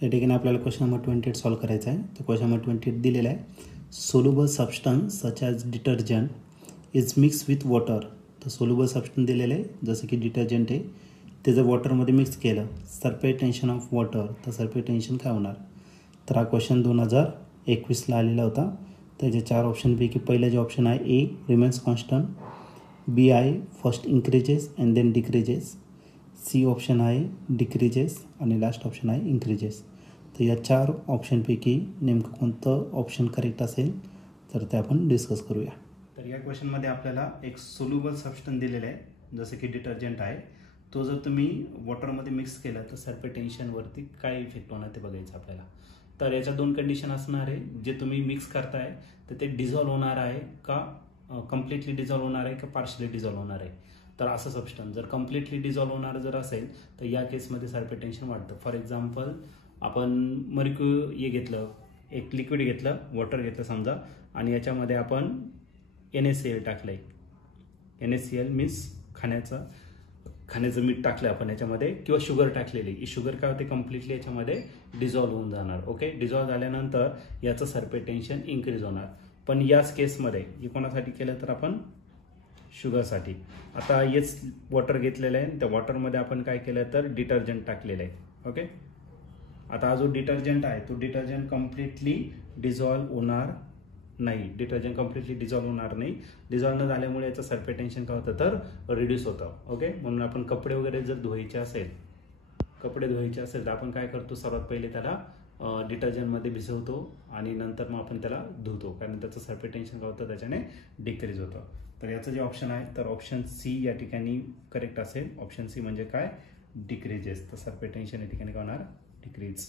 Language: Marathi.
त्या ठिकाणी आपल्याला क्वेश्चन नंबर 28 सॉल्व्ह करायचा आहे. तर क्वेश्चन नंबर 28 दिलेला आहे, soluble substance such as detergent is mix with water. तर सोल्युबल सबस्टन्स दिलेलं आहे, जसं की डिटर्जंट आहे, ते जर वॉटरमध्ये मिक्स केलं, सरफेस टेन्शन ऑफ वॉटर, तर सरफेस टेन्शन काय होणार. तर हा क्वेश्चन 2021ला आलेला होता. त्याचे 4 ऑप्शनपैकी पहिलं जे ऑप्शन आहे ए रिमेन्स कॉन्स्टंट, बी आहे first increases and then decreases, C option आहे डिक्रीजेस आणि लास्ट ऑप्शन आहे इन्क्रीजेस. तर या 4 ऑप्शनपैकी नेमकं कोणतं ऑप्शन करेक्ट असेल तर ते आपण डिस्कस करूया. तर या क्वेश्चनमध्ये आपल्याला एक सोल्युबल सबस्टन्स दिलेला आहे, जसं की डिटर्जंट आहे. तो जर तुम्ही वॉटरमध्ये मिक्स केला तर सरफेस टेन्शनवरती काय इफेक्ट होणार ते बघायचं आपल्याला. तर याच्या 2 कंडिशन असणार आहे. जे तुम्ही मिक्स करताय तर ते डिझॉल्व्ह होणार आहे का कम्प्लिटली डिझॉल्व्ह होणार आहे का पार्शली डिझॉल्व्ह होणार आहे. तर असं सबस्टन्स जर कम्प्लिटली डिझॉल्व्ह होणार जर असेल तर या केसमध्ये सरफेस टेन्शन वाढतं. फॉर एक्झाम्पल आपण हे घेतलं, एक लिक्विड घेतलं, वॉटर घेतलं समजा, आणि याच्यामध्ये आपण NaCl टाकलंय. NaCl मीन्स खाण्याचं मीठ टाकलं आपण याच्यामध्ये, किंवा शुगर टाकलेली. शुगर काय होते, कम्प्लिटली याच्यामध्ये डिझॉल्व्ह होऊन जाणार. ओके, डिझॉल्व्ह झाल्यानंतर याचं सरफेस टेन्शन इन्क्रीज होणार. पण याच केसमध्ये हे कोणासाठी केलं तर आपण शुगरसाठी. आता हेच वॉटर घेतलेलं आहे, त्या वॉटरमध्ये आपण काय केलं तर डिटर्जंट टाकलेलं आहे. ओके, आता हा जो डिटर्जंट आहे तो डिटर्जंट कम्प्लिटली डिझॉल्व्ह होणार नाही. डिझॉल्व्ह न झाल्यामुळे याचं सरफेस टेन्शन काय होतं तर रिड्यूस होतं. ओके, म्हणून आपण कपडे वगैरे जर धुवायचे असेल तर आपण काय करतो, सर्वात पहिले त्याला डिटर्जंटमध्ये भिजवतो आणि नंतर मग आपण त्याला धुतो, कारण त्याचं सरफेस टेन्शन काय होतं त्याच्याने डिक्रीज होतं. तर याचं जे ऑप्शन आहे तर ऑप्शन सी या ठिकाणी करेक्ट असेल. ऑप्शन सी म्हणजे काय, डिक्रीजेस. तर सरफेस टेन्शन या ठिकाणी काय होणार, डिक्रीज.